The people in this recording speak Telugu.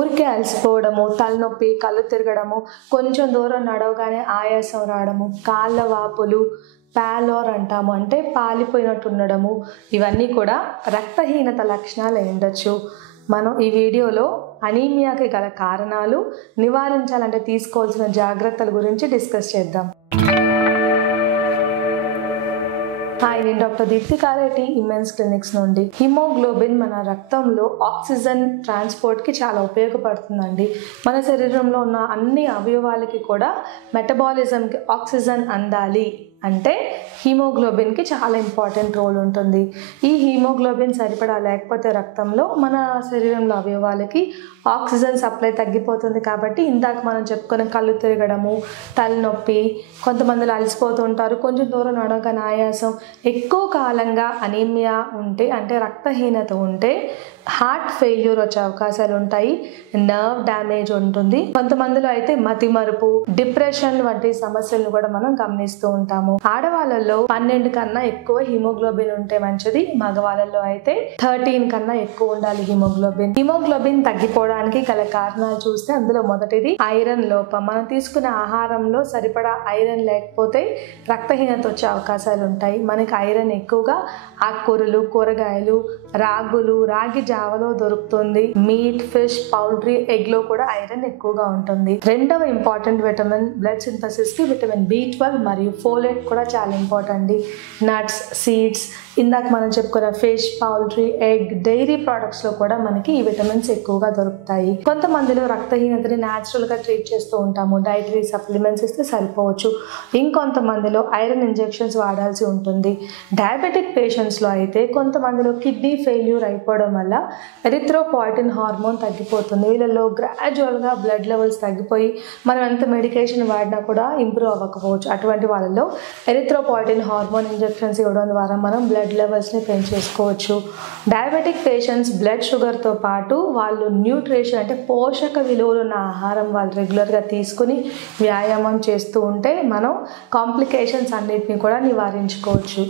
ఊరికే అలసిపోవడము, తలనొప్పి, కళ్ళు తిరగడము, కొంచెం దూరం నడవగానే ఆయాసం రావడము, కాళ్ళ వాపులు, పాలోర్ అంటాము, అంటే పాలిపోయినట్టు ఉండడము, ఇవన్నీ కూడా రక్తహీనత లక్షణాలు అయి ఉండొచ్చు. మనం ఈ వీడియోలో అనీమియాకి గల కారణాలు, నివారించాలంటే తీసుకోవాల్సిన జాగ్రత్తల గురించి డిస్కస్ చేద్దాం. హాయ్, నేను డాక్టర్ దీప్తి కారేటి, ఇమ్మెన్స్ క్లినిక్స్ నుండి. హిమోగ్లోబిన్ మన రక్తంలో ఆక్సిజన్ ట్రాన్స్పోర్ట్కి చాలా ఉపయోగపడుతుందండి. మన శరీరంలో ఉన్న అన్ని అవయవాలకి కూడా మెటబాలిజంకి ఆక్సిజన్ అందాలి అంటే హీమోగ్లోబిన్కి చాలా ఇంపార్టెంట్ రోల్ ఉంటుంది. ఈ హీమోగ్లోబిన్ సరిపడా లేకపోతే రక్తంలో మన శరీరంలో అవయవాలకి ఆక్సిజన్ సప్లై తగ్గిపోతుంది. కాబట్టి ఇందాక మనం చెప్పుకున్న కళ్ళు తిరగడము, తలనొప్పి, కొంతమందిలో అలసిపోతూ ఉంటారు, కొంచెం దూరం నడవగానే ఆయాసం, ఎక్కువ కాలంగా అనీమియా ఉంటే అంటే రక్తహీనత ఉంటే హార్ట్ ఫెయిల్యూర్ వచ్చే అవకాశాలు ఉంటాయి, నర్వ్ డ్యామేజ్ ఉంటుంది. కొంతమందిలో అయితే మతిమరుపు, డిప్రెషన్ వంటి సమస్యలను కూడా మనం గమనిస్తూ ఉంటాము. ఆడవాళ్ళలో 12 కన్నా ఎక్కువ హిమోగ్లోబిన్ ఉంటే మంచిది, మగవాళ్ళలో అయితే 13 కన్నా ఎక్కువ ఉండాలి హిమోగ్లోబిన్. హిమోగ్లోబిన్ తగ్గిపోవడానికి గల కారణాలు చూస్తే అందులో మొదటిది ఐరన్ లోపం. మనం తీసుకునే ఆహారంలో సరిపడా ఐరన్ లేకపోతే రక్తహీనత వచ్చే అవకాశాలు ఉంటాయి. మనకి ఐరన్ ఎక్కువగా ఆకుకూరలు, కూరగాయలు, రాగి జావలో దొరుకుతుంది. మీట్, ఫిష్, పౌల్ట్రీ, ఎగ్ లో కూడా ఐరన్ ఎక్కువగా ఉంటుంది. రెండవ ఇంపార్టెంట్ విటమిన్ బ్లడ్ సింథసిస్ కి విటమిన్ B12 మరియు ఫోలేట్ కూడా చాలా ఇంపార్టెంట్. నట్స్, సీడ్స్, ఇందాక మనం చెప్పుకున్న fish, poultry, egg, dairy products లో కూడా మనకి ఈ విటమిన్స్ ఎక్కువగా దొరుకుతాయి. కొంతమందిలో రక్తహీనతని న్యాచురల్ గా ట్రీట్ చేస్తూ ఉంటాము, డైటరీ సప్లిమెంట్స్ ఇస్తే సరిపోవచ్చు. ఇంకొంతమందిలో ఐరన్ ఇంజెక్షన్స్ వాడాల్సి ఉంటుంది. డయాబెటిక్ పేషెంట్స్ లో అయితే కొంతమందిలో కిడ్నీ ఫెయిల్యూర్ అయిపోవడం వల్ల ఎరిథ్రోపాయిటిన్ హార్మోన్ తగ్గిపోతుంది. వీళ్ళలో గ్రాడ్యువల్గా బ్లడ్ లెవెల్స్ తగ్గిపోయి మనం ఎంత మెడికేషన్ వాడినా కూడా ఇంప్రూవ్ అవ్వకపోవచ్చు. అటువంటి వాళ్ళలో ఎరిథ్రోపాయిటిన్ హార్మోన్ ఇంజెక్షన్స్ ఇవ్వడం ద్వారా మనం బ్లడ్ లెవెల్స్ని పెంచేసుకోవచ్చు. డయాబెటిక్ పేషెంట్స్ బ్లడ్ షుగర్తో పాటు వాళ్ళు న్యూట్రిషన్ అంటే పోషక విలువలు ఉన్న ఆహారం వాళ్ళు రెగ్యులర్గా తీసుకుని వ్యాయామం చేస్తూ ఉంటే మనం కాంప్లికేషన్స్ అన్నిటిని కూడా నివారించుకోవచ్చు.